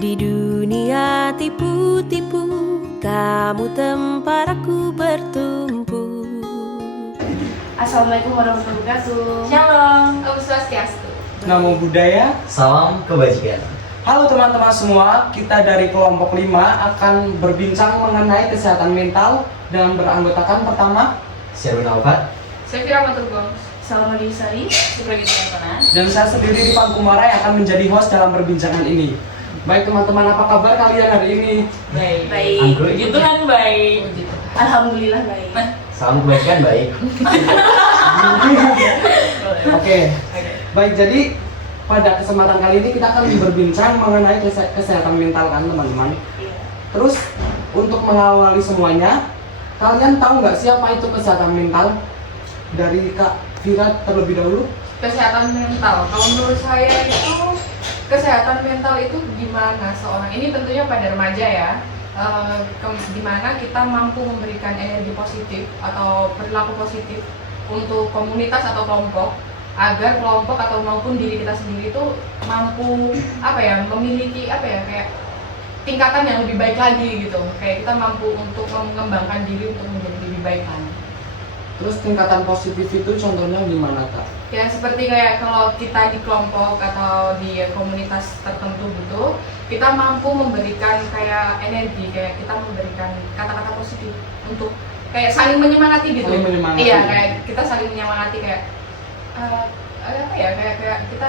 Di dunia tipu-tipu, kamu tempat aku bertumpu. Assalamualaikum warahmatullahi wabarakatuh. Shalom, Om Swastiastu. Namo Buddhaya. Salam kebajikan. Halo teman-teman semua, kita dari kelompok 5 akan berbincang mengenai kesehatan mental dengan beranggotakan pertama Sherwin Alfat. Saya Maturgong. Salam Sari. dan saya sendiri Dipan Kumara yang akan menjadi host dalam perbincangan ini. Baik teman-teman, apa kabar kalian hari ini? Baik. Puji Tuhan baik. Alhamdulillah baik. Salam kebajikan baik. Oke. Baik, jadi pada kesempatan kali ini kita akan berbincang mengenai kesehatan mental kan teman-teman. Terus untuk mengawali semuanya, kalian tahu nggak sih apa itu kesehatan mental? Dari Kak Vira terlebih dahulu. Kesehatan mental. Kalau menurut saya itu kesehatan mental itu gimana seorang ini tentunya pada remaja ya. Gimana kita mampu memberikan energi positif atau perilaku positif untuk komunitas atau kelompok agar kelompok atau maupun diri kita sendiri itu mampu memiliki kayak tingkatan yang lebih baik lagi gitu. Kayak kita mampu untuk mengembangkan diri untuk menjadi lebih baik lagi. Terus tingkatan positif itu contohnya gimana Kak? Ya seperti kayak kalau kita di kelompok atau di komunitas tertentu gitu, kita mampu memberikan kayak energi, kayak kita memberikan kata-kata positif untuk kayak saling menyemangati gitu. Saling menyemangati. Iya, kayak kita saling menyemangati kayak kayak kita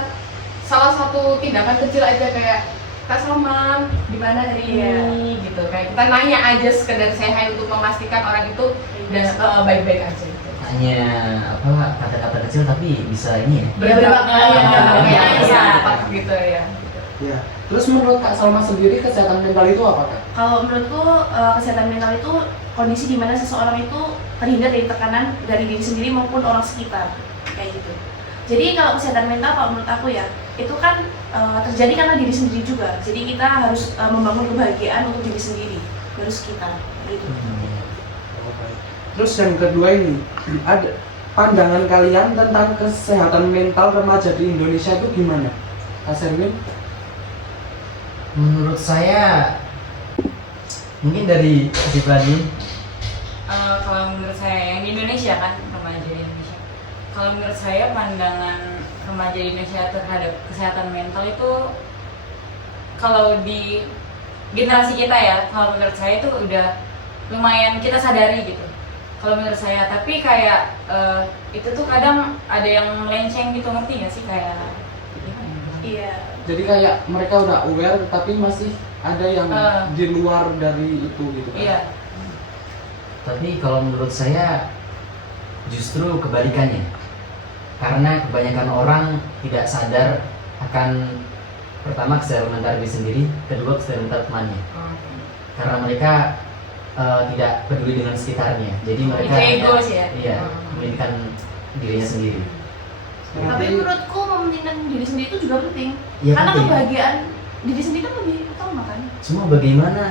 salah satu tindakan kecil aja kayak Kak Salma gimana hari ini gitu, kayak kita nanya aja sekedar say untuk memastikan orang itu udah baik-baik aja gitu. Hanya kata-kata kecil tapi bisa ini ya. Berapa gitu ya. Ya. Terus menurut Kak Salma sendiri kesehatan mental itu apa Kak? Kalau menurutku kesehatan mental itu kondisi di mana seseorang itu terhindar dari tekanan dari diri sendiri maupun orang sekitar, kayak gitu. Jadi kalau kesehatan mental kalau menurut aku ya itu kan terjadi karena diri sendiri juga. Jadi kita harus membangun kebahagiaan untuk diri sendiri, baru sekitar gitu. Terus yang kedua ini, ada pandangan kalian tentang kesehatan mental remaja di Indonesia itu gimana? Kak Sherwin? Menurut saya mungkin dari pribadi. Kalau menurut saya yang di Indonesia kan remaja di Indonesia. Kalau menurut saya pandangan remaja di Indonesia terhadap kesehatan mental itu kalau di generasi kita ya, kalau menurut saya itu udah lumayan kita sadari gitu. Kalau menurut saya, tapi kayak itu tuh kadang ada yang melenceng gitu, ngerti nggak sih kayak? Iya. Jadi kayak mereka udah aware tapi masih ada yang di luar dari itu gitu kan? Iya. Tapi kalau menurut saya justru kebalikannya. Karena kebanyakan orang tidak sadar akan pertama kesehatan mental diri sendiri, kedua kesehatan mental temannya. Karena mereka tidak peduli dengan sekitarnya, jadi mereka ego sih ya. Iya, mementingkan dirinya sendiri. Tapi menurutku mementingkan diri sendiri itu juga penting. Ya, Karena penting. kebahagiaan diri sendiri kan lebih utama kan. Cuma bagaimana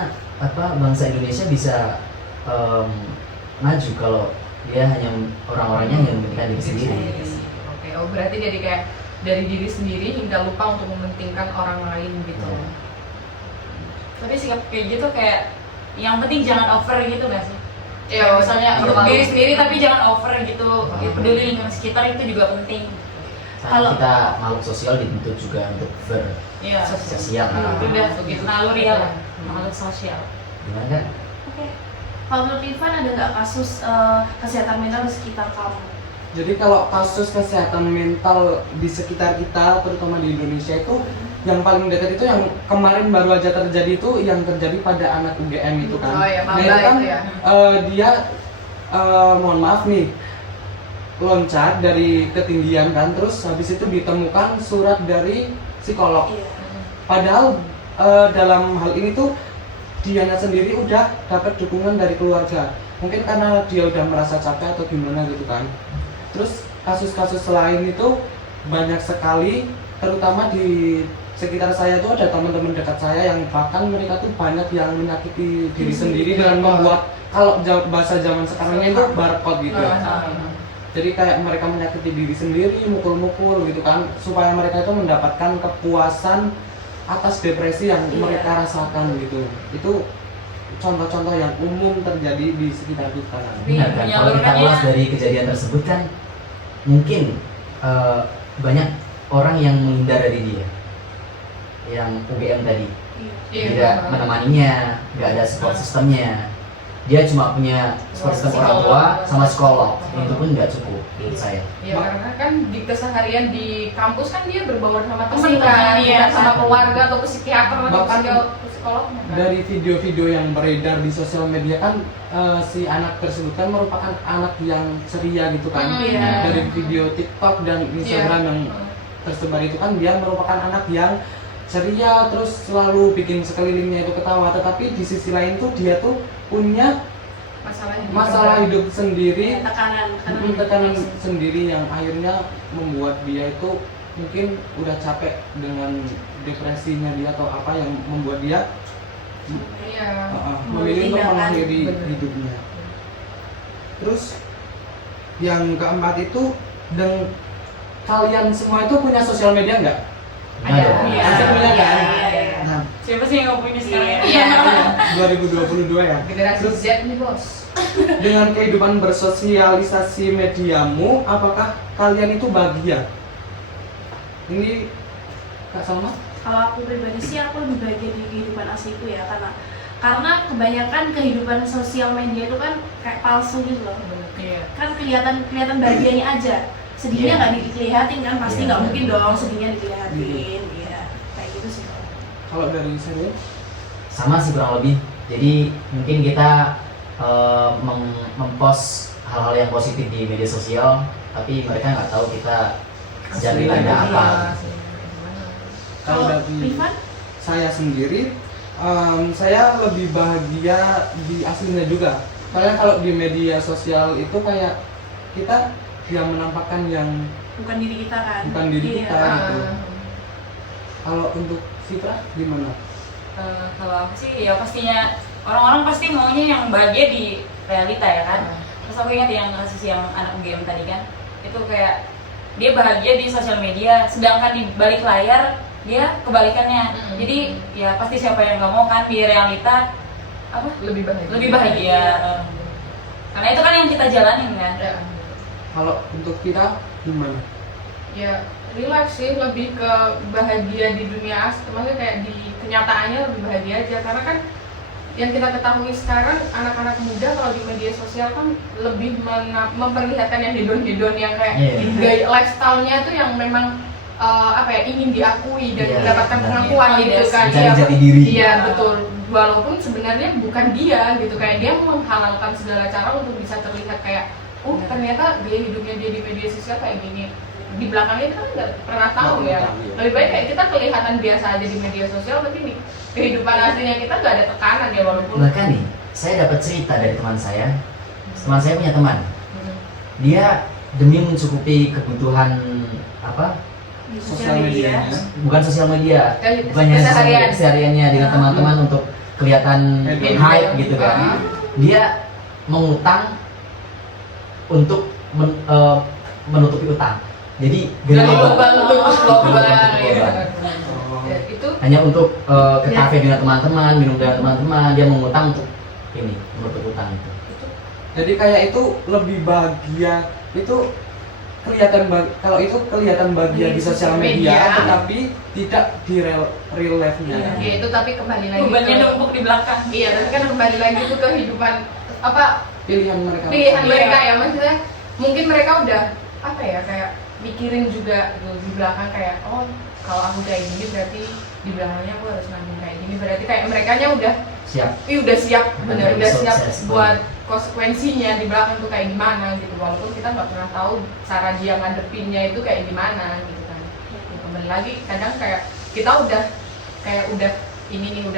bangsa Indonesia bisa maju kalau dia hanya orang-orangnya yang mementingkan diri sendiri. Oke, berarti jadi kayak dari diri sendiri hingga lupa untuk mementingkan orang lain gitu. Tapi sikap kayak gitu kayak yang penting jangan over gitu nggak sih? Ya, Misalnya untuk terlalu. diri sendiri tapi jangan over gitu. Ya, peduli lingkungan sekitar itu juga penting. Kalau kita makhluk sosial dituntut juga untuk Iya. bersosial. Udah begitu naluri ya lah, makhluk sosial. Gimana kan? Oke. Kalau menurut Irfan ada nggak kasus kesehatan mental di sekitar kamu? Jadi kalau kasus kesehatan mental di sekitar kita, terutama di Indonesia itu yang paling dekat itu yang kemarin baru aja terjadi itu yang terjadi pada anak UGM itu kan. Oh ya, Nah itu kan itu ya. dia mohon maaf nih loncat dari ketinggian kan, terus habis itu ditemukan surat dari psikolog. Iya. Padahal dalam hal ini tuh dianya sendiri udah dapat dukungan dari keluarga. Mungkin karena dia udah merasa capek atau gimana gitu kan. Terus kasus-kasus lain itu banyak sekali, terutama di sekitar saya tuh ada teman-teman dekat saya yang bahkan mereka tuh banyak yang menyakiti diri sendiri dengan membuat, kalau bahasa zaman sekarangnya itu barcode gitu ya. Jadi kayak mereka menyakiti diri sendiri, mukul-mukul gitu kan, supaya mereka itu mendapatkan kepuasan atas depresi yang Iya. mereka rasakan gitu. Itu contoh-contoh yang umum terjadi di sekitar kita kan. Benar kan? Kalau kita ulas dari kejadian tersebut kan mungkin banyak orang yang menghindar dari dia, yang UGM tadi Iya. tidak menemaninya, nggak ada support sistemnya. Dia cuma punya support system orang tua sama psikolog, itu pun nggak cukup menurut saya. Ya karena kan di keseharian di kampus kan dia berbaur sama teman Pasti kan, iya, bukan sama keluarga atau psikiater atau Bahkan psikolognya kan. dari video-video yang beredar di sosial media kan si anak tersebut kan merupakan anak yang ceria gitu kan. Iya. Dari video TikTok dan Instagram yang tersebar itu kan dia merupakan anak yang ceria, terus selalu bikin sekelilingnya itu ketawa, tetapi di sisi lain tuh dia tuh punya masalah hidup sendiri, tekanan sendiri yang akhirnya membuat dia itu mungkin udah capek dengan depresinya dia atau apa yang membuat dia Iya. memilih untuk Meninggalkan. mengakhiri Bener. hidupnya. Terus yang keempat itu, kalian semua itu punya sosial media nggak? Ada. Iya. Pasti punya kan? Iya. Nah, Siapa sih yang nggak punya sekarang? Iya. 2022 ya. Generasi Terus Z nih bos. dengan kehidupan bersosialisasi mediamu, apakah kalian itu bahagia? Ini Kak Salma? Kalau aku pribadi sih aku lebih bahagia di kehidupan asliku ya, karena kebanyakan kehidupan sosial media itu kan kayak palsu gitu loh. Iya. Kan kelihatan bahagianya aja, sedihnya Iya. nggak dilihatin kan, pasti Iya. nggak mungkin dong sedihnya dilihatin. Iya, kayak gitu sih. Kalau dari saya, Sama sih kurang lebih. Jadi mungkin kita mempost hal-hal yang positif di media sosial, tapi mereka nggak tahu kita sedang dilanda apa. kalau dari Rifan, saya sendiri, saya lebih bahagia di aslinya juga. Karena kalau di media sosial itu kayak kita menampakkan yang bukan diri kita kan? bukan diri Iya. kita gitu. Kalau untuk Fitra gimana? Kalau aku sih ya pastinya orang-orang pasti maunya yang bahagia di realita ya kan. Terus aku ingat yang kasus yang anak game tadi kan, itu kayak dia bahagia di sosial media, sedangkan di balik layar dia kebalikannya. Jadi ya pasti siapa yang nggak mau kan di realita apa Lebih bahagia. lebih bahagia. Karena itu kan yang kita jalanin kan. Ya. Kalau untuk kita gimana? Ya, relax sih, lebih ke bahagia di dunia asli, maksudnya kayak di kenyataannya lebih bahagia aja. Karena kan yang kita ketahui sekarang anak-anak muda kalau di media sosial kan lebih memperlihatkan yang hedon-hedon yang kayak Iya. gaya lifestyle-nya tuh yang memang ingin diakui dan Iya, mendapatkan benar. pengakuan gitu kan. Mencari Iya, jati diri. Iya betul. Walaupun sebenarnya bukan dia gitu, kayak dia menghalalkan segala cara untuk bisa terlihat kayak, ternyata gaya hidupnya dia di media sosial kayak gini. Di belakangnya kita kan nggak pernah tahu Nggak ya. pernah tahu, iya. Lebih baik kayak kita kelihatan biasa aja di media sosial, tapi di kehidupan aslinya kita nggak ada tekanan ya walaupun. Bahkan nih, saya dapat cerita dari teman saya. Teman saya punya teman. Dia demi mencukupi kebutuhan apa? Di Sosial media. Bukan sosial media, Ke- bukannya keseharian. kesehariannya dengan teman-teman untuk kelihatan Hedon. hype gitu kan. Dia mengutang untuk menutupi utang. Jadi gede Lobang tuh, lobang. Iya. Ya, itu Hanya untuk ke kafe dengan teman-teman, minum dengan teman-teman, dia mengutang untuk ini menutup utang itu. Jadi kayak itu lebih bahagia itu kalau itu kelihatan bahagia di sosial media, tetapi tidak di real life-nya. ya itu tapi kembali lagi Bebannya ke- numpuk di belakang. Iya, tapi kan kembali lagi ke kehidupan Pilihan mereka. pilihan Iya. mereka ya, maksudnya mungkin mereka udah kayak mikirin juga gitu, di belakang kayak kalau aku kayak gini berarti di belakangnya aku harus nanggung kayak gini, berarti kayak merekanya udah Siap. udah siap bener, udah siap Sukses. buat konsekuensinya di belakang tuh kayak gimana gitu, walaupun kita nggak pernah tahu cara dia ngadepinnya itu kayak gimana gitu kan. Kembali lagi kadang kayak kita udah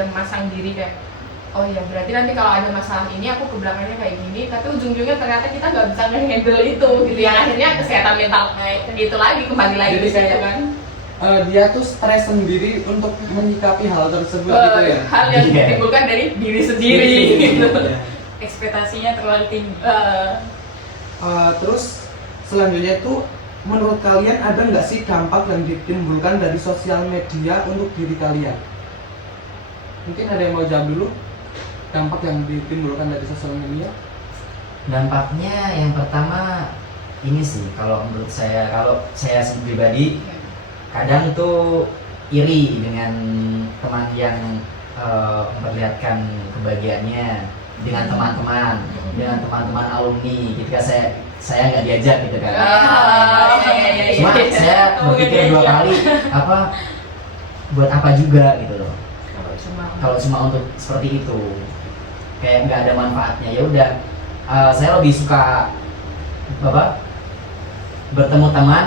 memasang diri kayak oh ya berarti nanti kalau ada masalah ini aku ke belakangnya kayak gini, tapi ujung-ujungnya ternyata kita nggak bisa nge-handle itu gitu, yang akhirnya kesehatan mental itu lagi kembali lagi Jadi gitu kayak kan. Dia tuh stres sendiri untuk menyikapi hal tersebut gitu ya. Hal yang Iya. ditimbulkan dari diri sendiri gitu. Ya. Ekspektasinya terlalu tinggi. Terus selanjutnya itu menurut kalian ada nggak sih dampak yang ditimbulkan dari sosial media untuk diri kalian? Mungkin ada yang mau jawab dulu dampak yang ditimbulkan dari sosial media? Dampaknya yang pertama ini sih, kalau menurut saya, kalau saya pribadi kadang tuh iri dengan teman yang memperlihatkan kebahagiaannya dengan teman-teman, dengan teman-teman alumni ketika saya nggak diajak gitu kan. Cuma saya berpikir dua kali, apa buat apa juga gitu loh. Kalau cuma untuk seperti itu, kayak nggak ada manfaatnya. Ya udah, saya lebih suka bertemu teman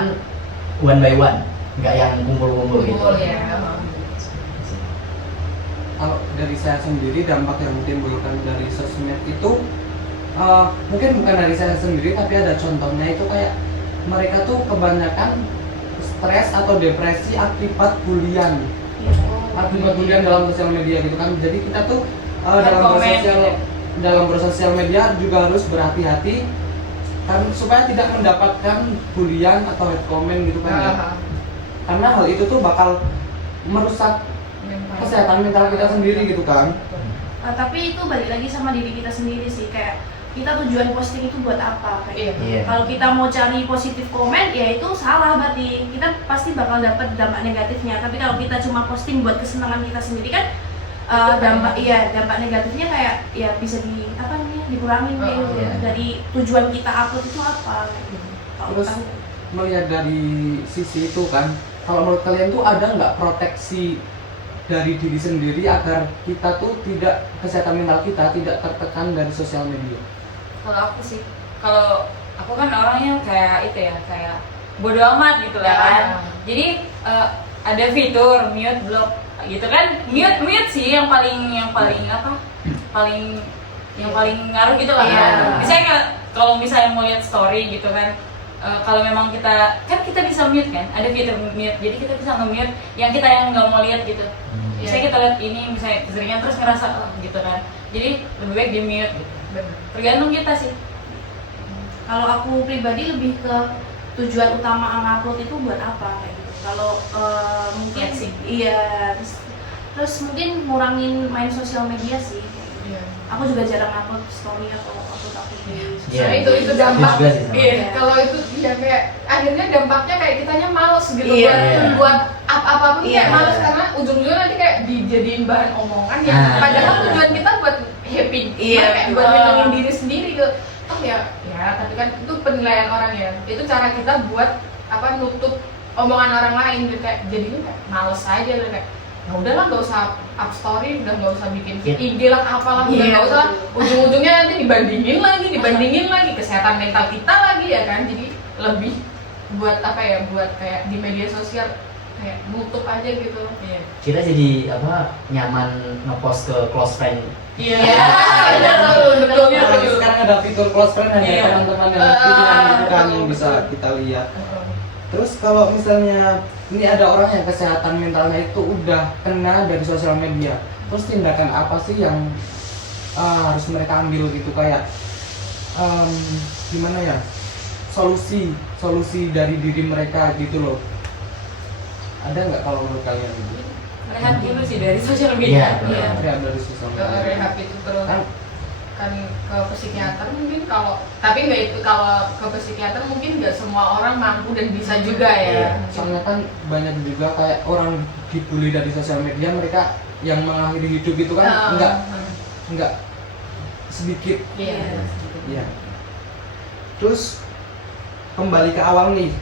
one by one, nggak yang kumpul-kumpul gitu. Ya. Kalau dari saya sendiri dampak yang ditimbulkan dari sosmed itu mungkin bukan dari saya sendiri, tapi ada contohnya itu kayak mereka tuh kebanyakan stres atau depresi akibat bulian. Akibat bulian dalam sosial media gitu kan. Jadi kita tuh dalam bersosial media juga harus berhati-hati kan, supaya tidak mendapatkan bulian atau hate comment gitu kan ya. Karena hal itu tuh bakal merusak kesehatan mental kita sendiri gitu kan. Tapi itu balik lagi sama diri kita sendiri sih, kayak kita tujuan posting itu buat apa kayak gitu. Kalau kita mau cari positif komen, ya itu salah, berarti kita pasti bakal dapat dampak negatifnya. Tapi kalau kita cuma posting buat kesenangan kita sendiri kan, dampak negatifnya kayak ya bisa dikurangin gitu. Dari tujuan kita upload itu apa gitu. Terus melihat dari sisi itu kan, kalau menurut kalian tuh ada nggak proteksi dari diri sendiri agar kita tuh tidak, kesehatan mental kita tidak tertekan dari sosial media? Kalau aku sih, kalau aku kan orangnya kayak itu ya, kayak bodo amat gitu lah kan. Jadi ada fitur mute, block gitu kan. Mute sih yang paling ngaruh gitu lah kan. Misalnya kalau misalnya mau lihat story gitu kan, kalau memang kita bisa mute kan, ada fitur mute, jadi kita bisa nge-mute yang kita nggak mau lihat gitu. Misalnya kita lihat ini, misalnya keseringan terus ngerasa gitu kan, jadi lebih baik di mute gitu. Tergantung kita sih. Kalau aku pribadi lebih ke tujuan utama upload itu buat apa kayak gitu. Kalau mungkin terus mungkin ngurangin main sosial media sih kayak gitu. Aku juga jarang upload story atau upload di itu dampak. Kalau itu ya kayak akhirnya dampaknya kayak kitanya males gitu buat apapun kayak males, karena ujung-ujungnya nanti kayak dijadiin bahan omongan yang padahal tujuan kita buat happy, kayak buat nyenengin diri sendiri gitu. Tapi kan itu penilaian orang ya. Itu cara kita buat nutup omongan orang lain gitu, kayak jadinya kayak males aja gitu, kayak ya udahlah nggak usah up story, udah nggak usah bikin IG lah apalah, udah nggak usah, ujung-ujungnya nanti dibandingin lagi kesehatan mental kita lagi ya kan. Jadi lebih buat buat kayak di media sosial kayak nutup aja gitu. Kita jadi nyaman ngepost ke close friend. Betul. Sekarang ada fitur close friend, hanya teman-teman yang itu kan yang bisa kita lihat. Terus kalau misalnya ini ada orang yang kesehatan mentalnya itu udah kena dari sosial media, terus tindakan apa sih yang harus mereka ambil gitu, kayak gimana ya, solusi dari diri mereka gitu loh? Ada nggak kalau menurut kalian? Rehat dulu sih dari sosial media. Rehat dari sosial media. Rehat itu terus kan ke psikiater mungkin, tapi nggak itu, kalau ke psikiater mungkin nggak semua orang mampu dan bisa juga ya. Soalnya kan banyak juga kayak orang dibully dari sosial media, mereka yang mengakhiri hidup itu kan enggak sedikit. Terus kembali ke awal nih,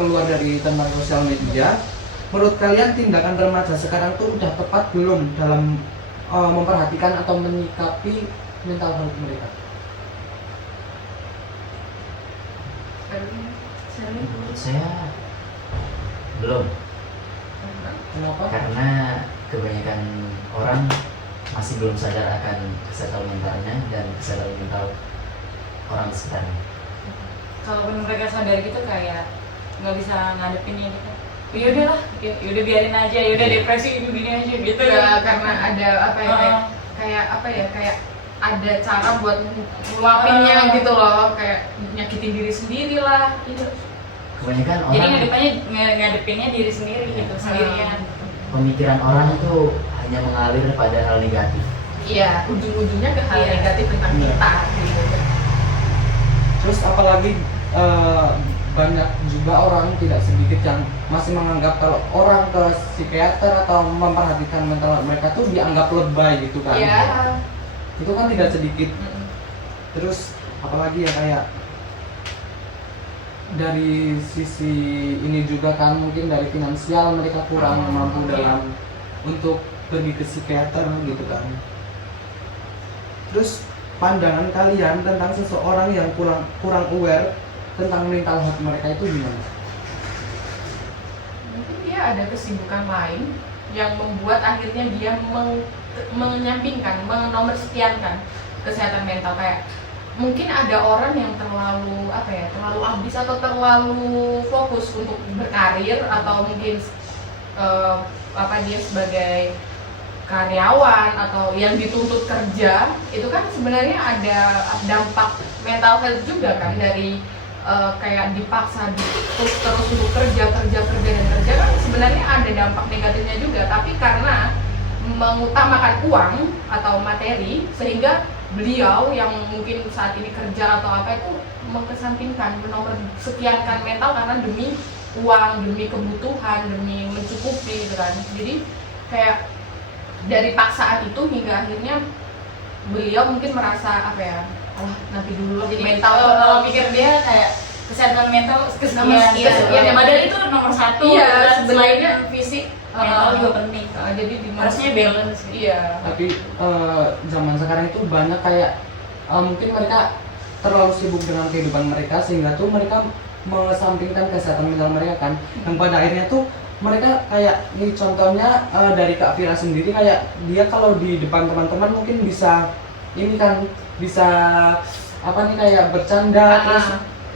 keluar dari tentang sosial media, menurut kalian tindakan remaja sekarang tuh udah tepat belum dalam memperhatikan atau menyikapi mental health mereka? Saya belum. Kenapa? Karena kebanyakan orang masih belum sadar akan kesehatan mentalnya dan kesehatan mental orang sekitarnya. Kalaupun mereka sadar gitu kayak nggak bisa ngadepinnya gitu. Yaudahlah, yaudah biarin aja, yaudah depresi gini aja gitu. Karena ada kayak ada cara buat ngeluapinnya gitu loh, kayak nyakitin diri sendiri lah gitu. Kebanyakan orang jadi ngadepinnya diri sendiri gitu, sendirian. Pemikiran orang itu hanya hanya mengalir pada hal negatif. Iya, ujung-ujungnya ke hal Iya. negatif tentang Iya. kita gitu. Terus apalagi banyak juga orang, tidak sedikit, yang masih menganggap kalau orang ke psikiater atau memperhatikan mental mereka tuh dianggap lebay gitu kan. Iya. Itu kan tidak sedikit. Mm-mm. Terus apalagi ya kayak dari sisi ini juga kan, mungkin dari finansial mereka kurang mampu dalam untuk pergi ke psikiater gitu kan. Terus pandangan kalian tentang seseorang yang kurang aware tentang mental health mereka itu gimana? Mungkin dia ada kesibukan lain yang membuat akhirnya dia menyampingkan, menomorsekiankan kesehatan mental. Kayak mungkin ada orang yang terlalu terlalu ambis atau terlalu fokus untuk berkarir, atau mungkin dia sebagai karyawan atau yang dituntut kerja, itu kan sebenarnya ada dampak mental health juga kan, dari kayak dipaksa terus untuk kerja dan kerja kan sebenarnya ada dampak negatifnya juga, tapi karena mengutamakan uang atau materi sehingga beliau yang mungkin saat ini kerja atau apa itu mengesampingkan, menomorsekiankan mental karena demi uang, demi kebutuhan, demi mencukupi gitu kan. Jadi kayak dari paksaan itu hingga akhirnya beliau mungkin merasa nanti dulu lah, Jadi mental kalau mikir dia kayak kesehatan mental kesekian, kesekian. padahal itu nomor satu. Iya, kan, sebenarnya selain fisik, mental juga penting. jadi Harusnya balance. Iya. Tapi zaman sekarang itu banyak kayak mungkin mereka terlalu sibuk dengan kehidupan mereka sehingga tuh mereka mengesampingkan kesehatan mental mereka kan. Yang pada akhirnya tuh mereka kayak nih contohnya dari Kak Vira sendiri, kayak dia kalau di depan teman-teman mungkin bisa ini kan, bisa kayak bercanda terus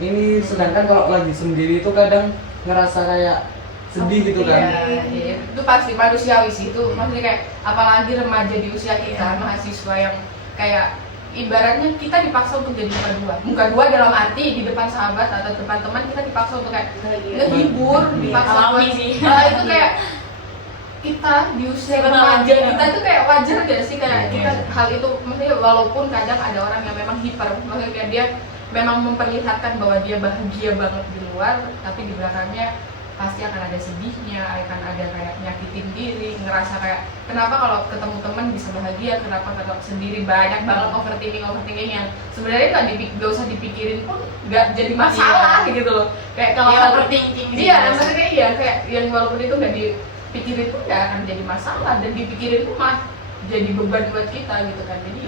ini, sedangkan kalau lagi sendiri itu kadang ngerasa kayak sedih gitu kan. Iya, itu pasti manusiawi sih itu. Maksudnya kayak apalagi remaja di usia kita, mahasiswa yang kayak ibaratnya kita dipaksa untuk jadi muka dua dalam arti di depan sahabat atau depan teman kita dipaksa untuk kayak ngehibur, dipaksa Alami buat- sih. itu kayak kita di usia remaja kita itu kayak wajar gak sih kayak kita hal itu, maksudnya walaupun kadang ada orang yang memang hiper, maksudnya kayak dia memang memperlihatkan bahwa dia bahagia banget di luar, tapi di belakangnya pasti akan ada sedihnya, akan ada kayak nyakitin diri, ngerasa kayak kenapa kalau ketemu teman bisa bahagia, kenapa kalau sendiri banyak banget overthinking yang sebenarnya nggak usah dipikirin pun nggak jadi masalah gitu loh. Kayak kalau Overthinking. maksudnya kayak yang walaupun itu nggak dipikirin pun nggak akan jadi masalah, dan dipikirin pun mah jadi beban buat kita gitu kan. Jadi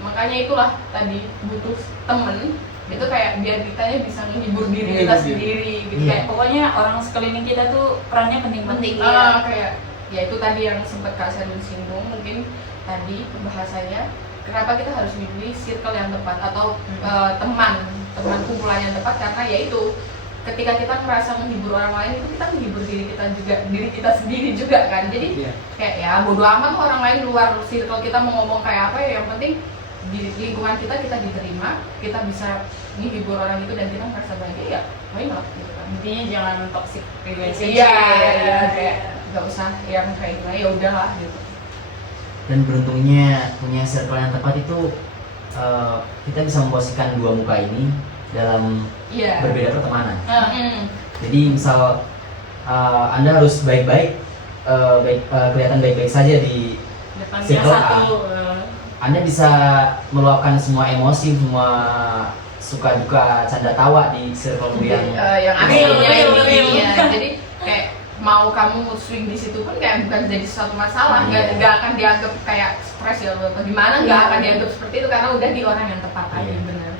makanya itulah tadi butuh temen itu kayak biar kitanya bisa menghibur diri kita sendiri gitu. Iya. Kayak Pokoknya orang sekeliling kita tuh perannya penting-penting. kayak ya itu tadi yang sempat Kak Sherlyn singgung, mungkin tadi pembahasannya kenapa kita harus memilih circle yang tepat atau teman kumpulan yang tepat, karena yaitu ketika kita merasa menghibur orang lain itu kita menghibur diri kita sendiri juga kan. Jadi Iya. kayak ya bodo amat orang lain luar circle kita mau ngomong kayak apa ya, yang penting di lingkungan kita diterima, kita bisa menghibur orang itu dan kita merasa bahagia, ya why not gitu kan. Intinya jangan toxic relationship. Iya, kayak nggak usah yang kayak gimana, ya udahlah gitu. Dan beruntungnya punya circle yang tepat itu kita bisa memposisikan dua muka ini dalam Iya. berbeda pertemanan. Mm. Jadi misal Anda harus baik-baik, kelihatan baik-baik saja di Depannya circle A. satu. Anda bisa meluapkan semua emosi, semua suka duka, canda tawa di circle yang yang aslinya real. ini ya. Jadi kayak mau kamu swing di situ pun kayak bukan jadi suatu masalah, nggak akan dianggap kayak stres ya atau gimana, nggak akan dianggap seperti itu karena udah di orang yang tepat aja. Iya. Benar.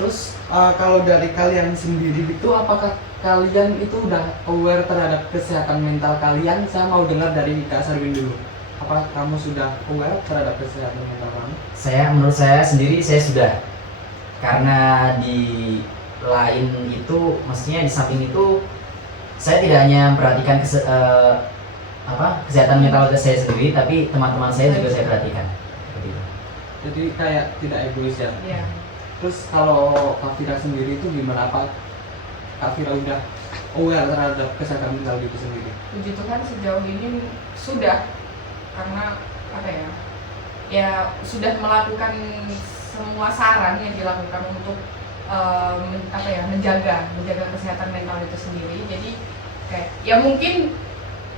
Terus kalau dari kalian sendiri itu, apakah kalian itu udah aware terhadap kesehatan mental kalian? Saya mau dengar dari Kak Sherlyn dulu. Apakah kamu sudah aware terhadap kesehatan mental kamu? menurut saya sendiri saya sudah, karena di lain itu, maksudnya di samping itu saya tidak hanya memperhatikan kesehatan mental saya sendiri, tapi teman-teman saya juga saya perhatikan. Seperti itu. Jadi kayak tidak egois ya. Iya. Terus kalau Kak Vira sendiri itu gimana? Apa Kak Vira udah aware terhadap kesehatan mental diri sendiri? Puji Tuhan sejauh ini sudah karena apa ya, ya sudah melakukan semua saran yang dilakukan untuk menjaga kesehatan mental itu sendiri. Jadi kayak ya mungkin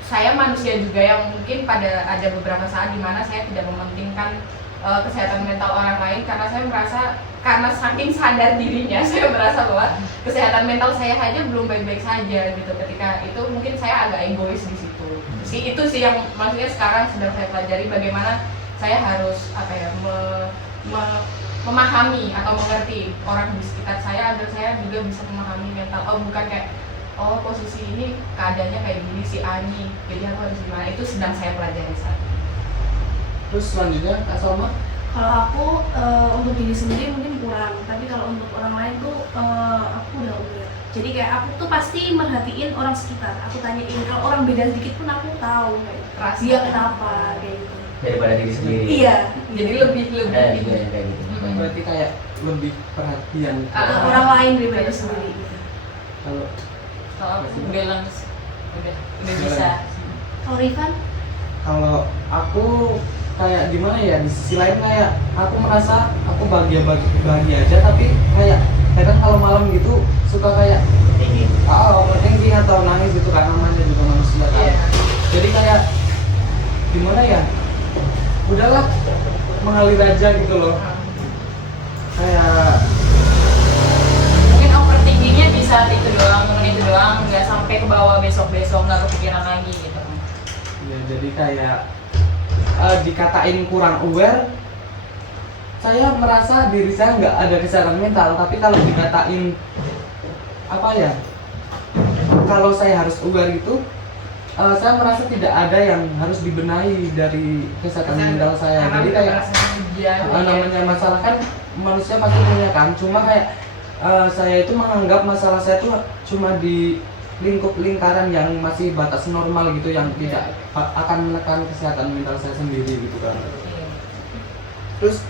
saya manusia juga yang mungkin ada beberapa saat di mana saya tidak mementingkan kesehatan mental orang lain, karena saya merasa, karena saking sadar dirinya saya merasa bahwa kesehatan mental saya aja belum baik-baik saja gitu. Ketika itu mungkin saya agak egois di situ. Itu sih yang maksudnya sekarang sedang saya pelajari, bagaimana saya harus memahami atau mengerti orang di sekitar saya agar saya juga bisa memahami mental. Bukan kayak posisi ini keadaannya kayak gini si Ani, jadi aku harus gimana. Itu sedang saya pelajari saat ini. Terus selanjutnya Kak Salma? Kalau aku untuk diri sendiri mungkin kurang, tapi kalau untuk orang lain tuh aku udah aware. Jadi kayak aku tuh pasti merhatiin orang sekitar. Aku tanyain, kalau orang beda sedikit pun aku tahu kayak dia kenapa kayak gitu. Daripada diri sendiri. Iya. Jadi lebih Juga ya kayak gitu. Berarti kayak lebih perhatian ke Orang lain daripada sendiri. Gitu. kalau Kalau aku balance udah bisa. Kalau Rifan? kalau aku kayak gimana ya, di sisi lain kayak aku merasa aku bahagia aja, tapi kayak kadang kalau malam gitu suka kayak overthinking atau nangis gitu, karena namanya juga manusia kan. Iya. Jadi kayak gimana ya, udahlah mengalir aja gitu loh. Kayak Mungkin overthinkingnya di saat itu doang, momen itu doang, nggak sampai ke bawah besok-besok, nggak kepikiran lagi gitu. ya, jadi kayak dikatain kurang aware, saya merasa diri saya nggak ada kesehatan mental. Tapi kalau dikatain apa ya, kalau saya harus aware itu, saya merasa tidak ada yang harus dibenahi dari kesehatan mental saya. Jadi kayak namanya masalah kan manusia pasti punya kan, cuma kayak saya itu menganggap masalah saya itu cuma di lingkup lingkaran yang masih batas normal gitu, yang tidak akan menekan kesehatan mental saya sendiri gitu kan. Terus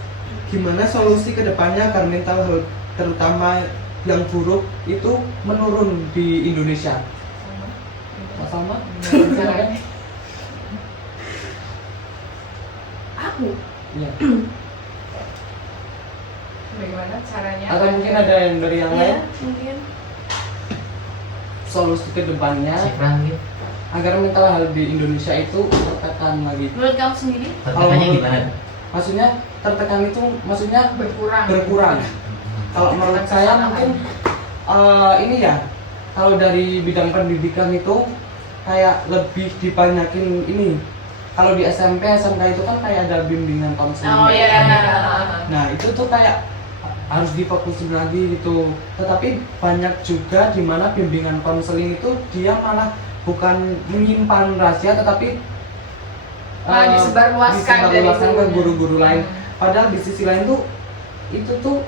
gimana solusi kedepannya agar mental health terutama yang buruk itu menurun di Indonesia? Sama? Aku? Iya. Bagaimana caranya? Atau mungkin ada yang dari yang lain? Mungkin. Solusi kedepannya Cifran gitu. agar mental health di Indonesia itu tertekan lagi. Menurut kamu sendiri? Tantangannya gimana? Maksudnya tertekan itu maksudnya berkurang. Kalau menurut saya mungkin ini ya, kalau dari bidang pendidikan itu kayak lebih dibanyakin ini. Kalau di SMP, SMK itu kan kayak ada bimbingan konseling. Oh iya. Nah itu tuh kayak harus difokusin lagi gitu. Tetapi banyak juga di mana bimbingan konseling itu dia malah bukan menyimpan rahasia, tetapi disebarluaskan ke guru-guru lain. Padahal di sisi lain tuh itu tuh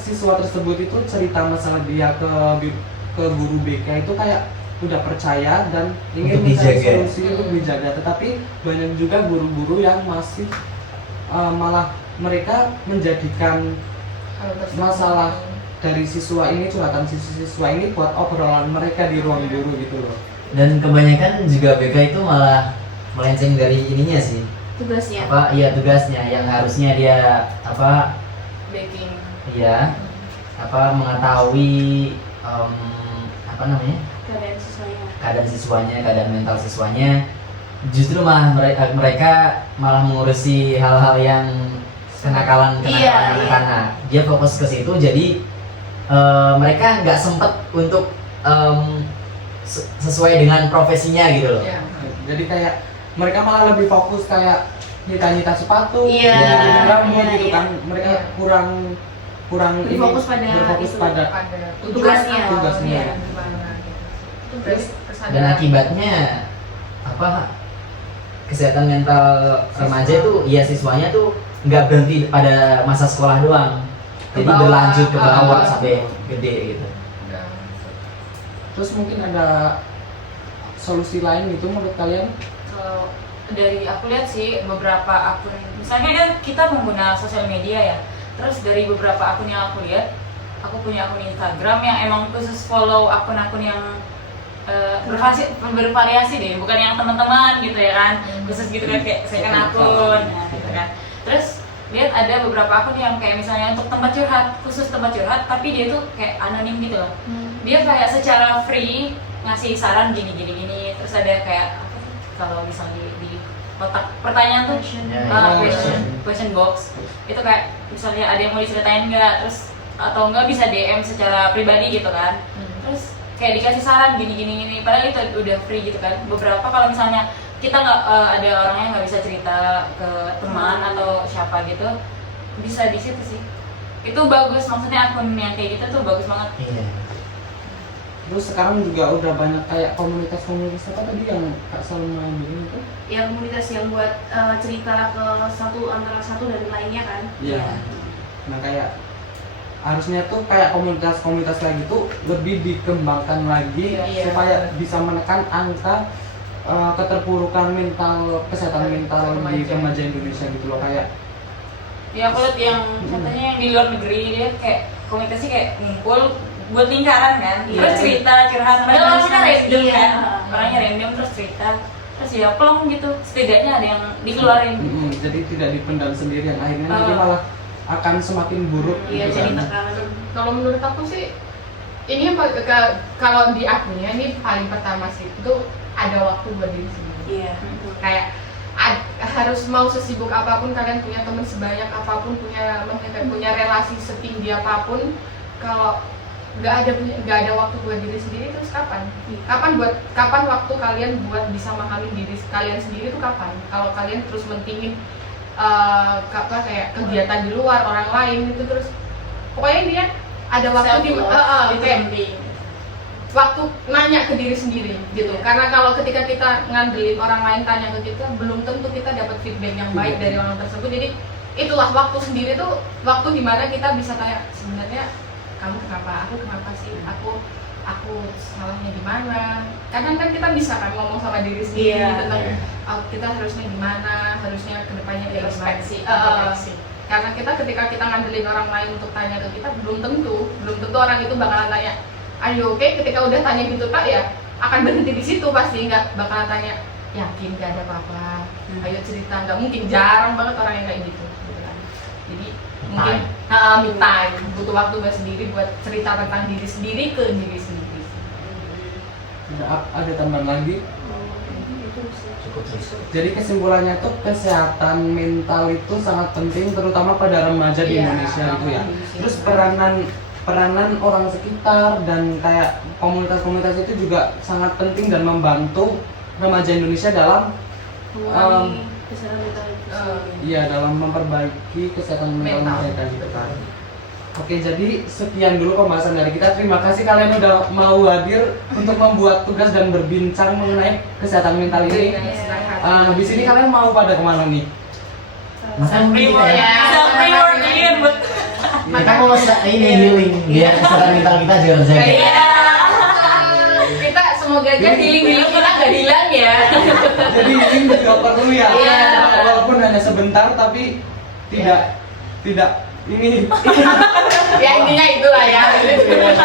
siswa tersebut itu cerita masalah dia ke guru BK itu kayak udah percaya dan ingin Untuk mencari dijaga. solusi untuk dijaga. Tetapi banyak juga guru-guru yang masih malah mereka menjadikan masalah dari siswa ini, curhatan siswa ini buat obrolan mereka di ruang guru gitu loh. Dan kebanyakan juga BK itu malah melenceng dari ininya sih. Tugasnya. Iya tugasnya yang harusnya dia Baking. iya mengetahui Keadaan siswanya. keadaan siswanya, keadaan mental siswanya, justru malah mereka malah mengurusi hal-hal yang kenakalan Iya. anak-anak. Dia fokus ke situ, jadi mereka nggak sempet untuk sesuai dengan profesinya gitu loh. Ya. Jadi kayak mereka malah lebih fokus kayak nyita-nyita sepatu, Iya, rambut iya, gitu iya. kan. Mereka kurang Berfokus pada berfokus itu. pada Pada Tugasnya. Tugasnya. Iya, gimana gitu. Itu Dan kesadaran. akibatnya kesehatan mental remaja itu ya siswanya tuh nggak berhenti pada masa sekolah doang, Ke jadi bawah. berlanjut ke bawah sampai gede gitu. Udah. Terus mungkin ada solusi lain gitu menurut kalian? Kalau dari aku lihat sih beberapa akun, misalnya kan kita pengguna sosial media ya, terus dari beberapa akun yang aku lihat, aku punya akun Instagram yang emang khusus follow akun-akun yang bervariasi deh, bukan yang teman-teman gitu ya kan, khusus gitu kan kayak second akun, nah, gitu kan. Terus lihat ada beberapa akun yang kayak misalnya untuk tempat curhat, khusus tempat curhat, tapi dia tuh kayak anonim gitu loh. Dia kayak secara free ngasih saran gini. Terus ada kayak apa sih, kalau misalnya di kotak pertanyaan tuh question box itu kayak misalnya ada yang mau diceritain nggak, terus atau nggak bisa DM secara pribadi gitu kan. Terus kayak dikasih saran gini, padahal itu udah free gitu kan. Beberapa kalau misalnya kita nggak ada orang yang nggak bisa cerita ke teman atau siapa gitu, bisa di situ sih. Itu bagus, maksudnya akun yang kayak gitu tuh bagus banget. Iya. Terus sekarang juga udah banyak kayak komunitas apa tadi yang Kak Salma bikin itu? Yang komunitas yang buat cerita ke antara satu dan lainnya kan. Iya. Nah kayak harusnya tuh kayak komunitas lagi tuh lebih dikembangkan lagi supaya bisa menekan angka keterpurukan kesehatan mental di remaja Indonesia gitu loh. Kayak ya aku lihat yang katanya yang di luar negeri dia kayak komunitasnya kayak ngumpul buat lingkaran kan, terus cerita curhat, padahal orangnya random kan, orangnya random terus cerita, terus ya plong gitu, setidaknya ada yang dikeluarin. Jadi tidak dipendam sendirian, akhirnya jadi malah akan semakin buruk. Iya, gitu jadi kan. tekanan. Kalau menurut aku sih ini kalau di akunnya ini paling pertama sih itu ada waktu buat diri sendiri. Iya. Kayak harus mau sesibuk apapun kalian, punya teman sebanyak apapun, punya relasi setinggi apapun, kalau nggak ada waktu buat diri sendiri, terus kapan waktu kalian buat bisa memahami diri kalian sendiri itu kapan? Kalau kalian terus mentingin kayak kegiatan di luar orang lain itu, terus pokoknya dia ada waktu kayak waktu nanya ke diri sendiri gitu. Karena kalau ketika kita ngandelin orang lain tanya ke kita, belum tentu kita dapat feedback yang baik dari orang tersebut. Jadi itulah waktu sendiri tuh waktu dimana kita bisa tanya, sebenarnya kamu kenapa, aku kenapa sih, aku salahnya di mana. Kadang kan kita bisa kan ngomong sama diri sendiri tentang kita harusnya gimana, harusnya kedepannya kayak gimana. Karena ketika kita ngandelin orang lain untuk tanya ke kita, belum tentu orang itu bakalan tanya, ayo oke, ketika udah tanya gitu Kak ya akan berhenti di situ, pasti nggak bakalan tanya, yakin gak ada apa-apa, ayo cerita, nggak mungkin, jarang banget orang yang kayak gitu kan. Jadi mungkin me time, butuh waktu buat sendiri buat cerita tentang diri sendiri ke diri sendiri. Ada tambahan lagi? Cukup sih. Jadi kesimpulannya tuh kesehatan mental itu sangat penting, terutama pada remaja di Indonesia gitu ya. Terus peranan orang sekitar dan kayak komunitas-komunitas itu juga sangat penting dan membantu remaja Indonesia dalam kesehatan mental itu. dalam memperbaiki kesehatan mental mereka gitu kan. Oke, jadi sekian dulu pembahasan dari kita. Terima kasih kalian udah mau hadir untuk membuat tugas dan berbincang mengenai kesehatan mental ini. Di sini kalian mau pada kemana nih? Makan kita ya. Buat Kita mau ini healing biar kesehatan mental kita juga terjaga. Kita semoga aja healing kita nggak hilang ya. Jadi ini juga perlu ya. Walaupun hanya sebentar tapi tidak ini. Ya intinya itulah ya.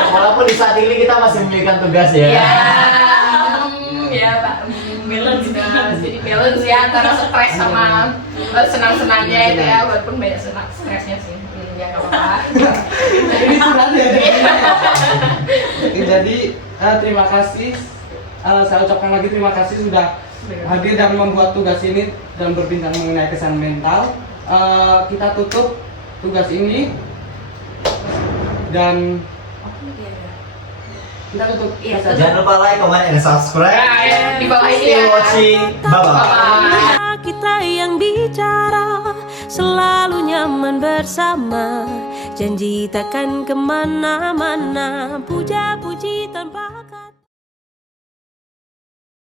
Walaupun di saat ini kita masih memiliki tugas ya. Ya Pak, balance jadi balance ya antara stres sama senang-senangnya itu ya, walaupun banyak stresnya sih. Ya nggak apa-apa. Ini sudah ada. Jadi terima kasih. Saya ucapkan lagi terima kasih sudah hadir dan membuat tugas ini dan berbincang mengenai kesehatan mental. Kita tutup tugas ini dan kita tutup. Jangan lupa like, comment, and subscribe. Di bawah ini Still ya. watching. Bye-bye. Kita yang bicara selalu nyaman bersama, janji takkan kemana-mana, puja-puji tanpa